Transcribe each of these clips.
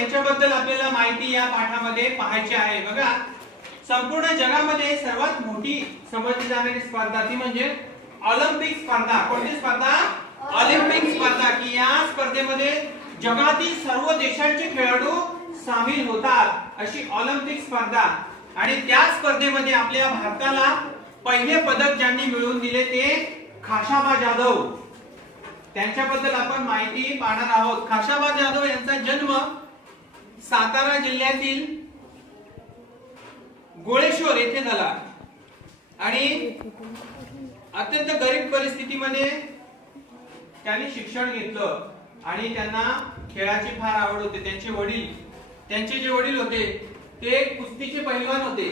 याच्याबद्दल आपल्याला माहिती या पाठामध्ये पाहायची आहे. बघा संपूर्ण जगामध्ये सर्वात मोठी समजली जाणारी स्पर्धा ती म्हणजे ऑलिम्पिक स्पर्धा. कोणती स्पर्धा? ऑलिम्पिक स्पर्धा. की या स्पर्धेमध्ये जगातील सर्व देशांचे खेळाडू सामील होतात अशी ऑलिम्पिक स्पर्धा. आणि त्या स्पर्धेमध्ये आपल्या भारताला पहिले पदक ज्यांनी मिळवून दिले ते खाशाबा जाधव. त्यांच्याबद्दल आपण माहिती पाहणार आहोत. खाशाबा जाधव यांचा जन्म सातारा जिल्ह्यातील गोळेश्वर येथे झाला. आणि अत्यंत गरीब परिस्थितीमध्ये त्यांनी शिक्षण घेतलं आणि त्यांना खेळाची फार आवड होते. त्यांचे वडील त्यांचे जे वडील होते ते कुस्तीचे पैलवान होते.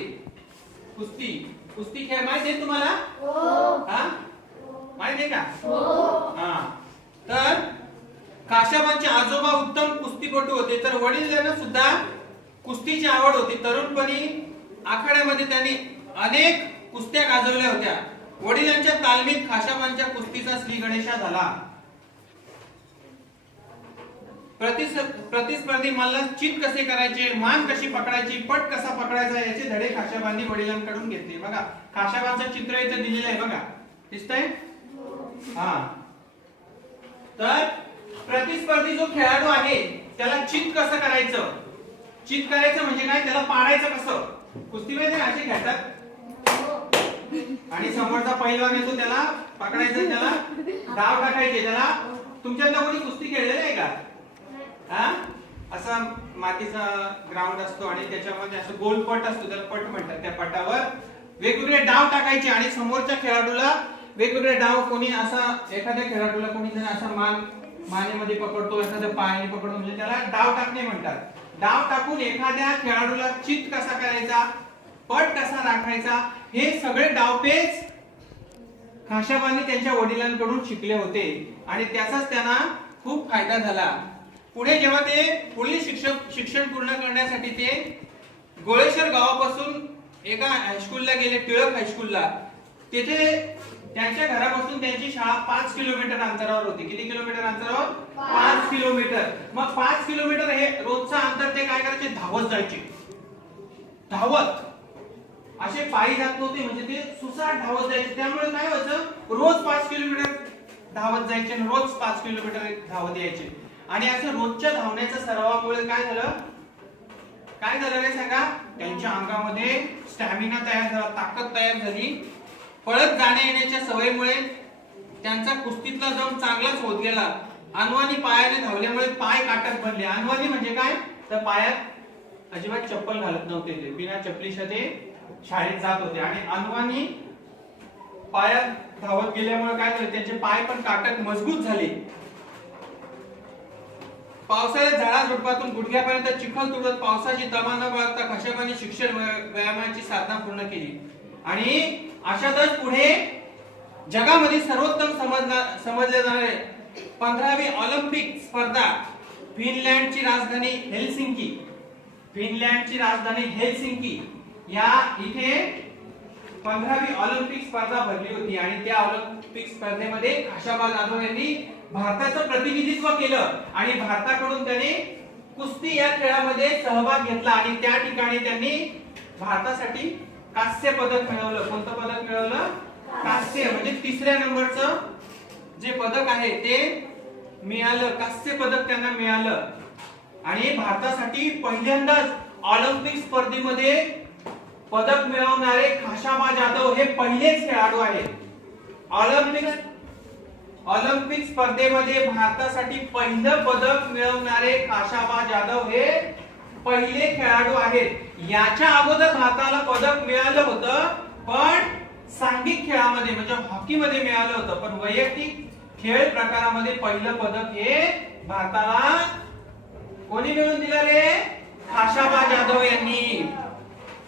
कुस्ती कुस्ती खेळ माहिती आहे तुम्हाला? हा. माहिती आहे का? हा. तर काशाबांचे आजोबा उत्तम कुस्तीपटू होते. तर वडिलांना सुद्धा कुस्तीची आवड होती. तरुणपणी आखाड्यामध्ये त्यांनी अनेक कुस्त्या गाजवल्या होत्या. वडिलांच्या तालमीत खाशाबांच्या कुस्तीचा श्री गणेशा झाला. प्रतिस्पर्धी मल्ल चित कसे करायचे मान कशी पकडायची पट कसा पकडायचा याचे धडे खाशाबांनी वडिलांकडून घेतले. बघा खाशाबांचं चित्र इथं दिलेलं आहे बघा. दिसतंय? हा. तर प्रतिस्पर्धी जो खेळाडू आहे त्याला चित कसं करायचं? चित करायचं म्हणजे काय? त्याला पाडायचं कसं? कुस्ती मध्ये असे खेळतात. आणि समोरचा पहिलवान येतो त्याला पकडायचं त्याला डाव टाकायचे त्याला तुमच्यातला कोणी कुस्ती खेळलेला आहे का? हा? असा मातीचा ग्राउंड असतो आणि त्याच्यामध्ये असं गोल पट असतो त्याला पट म्हणतात. त्या पटावर वेगवेगळे डाव टाकायचे आणि समोरच्या खेळाडूला वेगवेगळे डाव कोणी असा एखाद्या खेळाडूला कोणी जण असा मान मानेमध्ये पकडतो एखादं पायाने पकडतो म्हणजे त्याला डाव टाकणे म्हणतात. डाव टाकून एखाद्या खेळाडूला चित कसा करायचा पट कसा राखायचा हे सगळे डावपेच खाशाबाने त्यांच्या वडिलांकडून शिकले होते. आणि त्याचाच त्यांना खूप फायदा झाला. पुढे जेव्हा ते पुढील शिक्षक शिक्षण पूर्ण करण्यासाठी ते गोळेश्वर गावापासून एका हायस्कूलला गेले टिळक हायस्कूलला तेथे त्यांच्या घरापासून त्यांची शाळा पाच किलोमीटर अंतरावर होती. किती किलोमीटर अंतरावर? पाच. किलोमीटर. मग पाच किलोमीटर हे रोजचं अंतर ते काय करायचे? धावत जायचे. धावत. असे पायी जात नव्हते म्हणजे ते सुसाट धावत जायचे. त्यामुळे काय व्हायचं? रोज पाच किलोमीटर धावत जायचे आणि रोज पाच किलोमीटर धावत यायचे. आणि असं रोजच्या धावण्याच्या सरावामुळे काय झालं? काय झालं रे सांगा? त्यांच्या अंगामध्ये स्टॅमिना तयार झाला ताकद तयार झाली. पळत जाण्या येण्याच्या सवयीमुळे त्यांचा कुस्तीतला दम चांगलाच होत गेला. अनवानी पायाने धावल्यामुळे पाय काटक बनले अनवानी म्हणजे काय? तर पायात अजिबात चप्पल घालत नव्हते ते. बिना चपलीच्या ते शाळेत जात होते. आणि अनवानी पायात धावत गेल्यामुळे काय झालं? त्यांचे पाय पण काटक मजबूत झाले. पावसाळ्यात झाडा झुडपातून गुडघ्यापर्यंत चिखल तुडत पावसाची तमा न बाळगता खशाबाने शिक्षण व्यायामाची साधना पूर्ण केली. आणि अशातच पुढे जगामध्ये सर्वोत्तम समजला समजले जाणारे पंधरावी ऑलिम्पिक स्पर्धा फिनलँडची राजधानी हेलसिंकी. फिनलँडची राजधानी हेलसिंकी. या इथे पंधरावी ऑलिम्पिक स्पर्धा भरली होती आणि त्या ऑलिम्पिक स्पर्धेमध्ये आशाबा जाधव यांनी भारताचं प्रतिनिधित्व केलं आणि भारताकडून त्यांनी कुस्ती या खेळामध्ये सहभाग घेतला आणि त्या ठिकाणी त्यांनी भारतासाठी कांस्य पदक मिळवलं. कोणतं पदक मिळवलं? कांस्य. म्हणजे तिसऱ्या नंबरचं जे पदक आहे ते मिळालं. कांस्य पदक त्यांना मिळालं. आणि भारतासाठी पहिल्यांदाच ऑलिम्पिक स्पर्धेमध्ये पदक मिळवणारे खाशाबा जाधव हे पहिलेच खेळाडू आहेत. ऑलिम्पिक ऑलिम्पिक स्पर्धेमध्ये भारतासाठी पहिलं पदक मिळवणारे खाशाबा जाधव हे पहिले खेळाडू आहेत. याच्या अगोदर भारताला पदक मिळालं होतं पण सांघिक खेळामध्ये म्हणजे हॉकीमध्ये मिळालं होतं. पण वैयक्तिक खेळ प्रकारामध्ये पहिलं पदक हे भारताला कोणी मिळवून दिलं रे? आशाबा जाधव यांनी.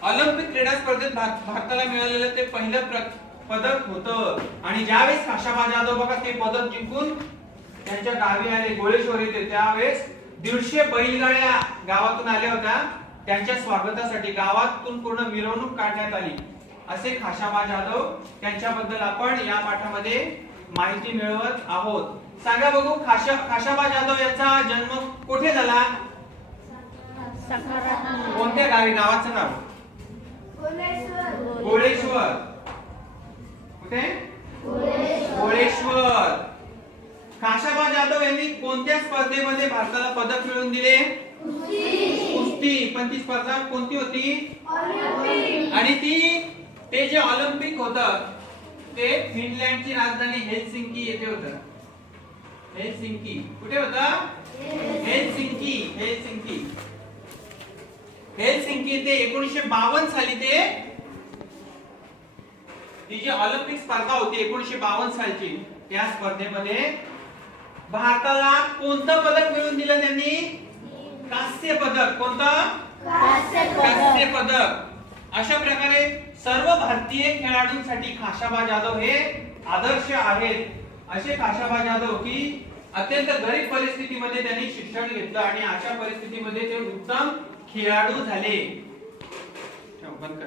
ऑलिम्पिक क्रीडा स्पर्धेत भारताला मिळालेलं ते पहिलं प्र- पदक होतं. आणि ज्यावेळेस आशाबा जाधव बघा ते पदक जिंकून त्यांच्या गावी आले गोळेश्वर येथे त्यावेळेस दीडशे बैलगाड्या गावातून आल्या होत्या. त्यांच्या स्वागतासाठी गावातून पूर्ण मिरवणूक काढण्यात आली. असे खाशाबा जाधव त्यांच्याबद्दल आपण या पाठामध्ये माहिती मिळवत आहोत. सांगा बघू खाशा खाशाबा जाधव यांचा जन्म कुठे झाला? कोणत्या गावी? गावाचं नाव? गोळेश्वर कुठे गोळेश्वर काशाबा जाधव यांनी कोणत्या स्पर्धेमध्ये भारताला पदक मिळवून दिले. कुस्ती. पण ती स्पर्धा कोणती होती? आणि ती ते जे ऑलिम्पिक होत ते फिनलँडची राजधानी हेलसिंकी येथे होत. हेलसिंकी. कुठे होत? हेलसिंकी. हेलसिंकी. हेलसिंकी येथे एकोणीसशे बावन्न साली ते ती जी ऑलिम्पिक स्पर्धा होती एकोणीसशे बावन्न सालची त्या स्पर्धेमध्ये भारताला कोणतं पदक मिळवून दिलं त्यांनी? कांस्य पदक. कोणतं? कांस्य पदक. अशा प्रकारे सर्व भारतीय खेळाडूंसाठी खाशाबा जाधव हे आदर्श आहेत. असे खाशाबा जाधव की अत्यंत गरीब परिस्थितीमध्ये त्यांनी शिक्षण घेतलं आणि अशा परिस्थितीमध्ये ते उत्तम खेळाडू झाले. ठेव, बंद कर.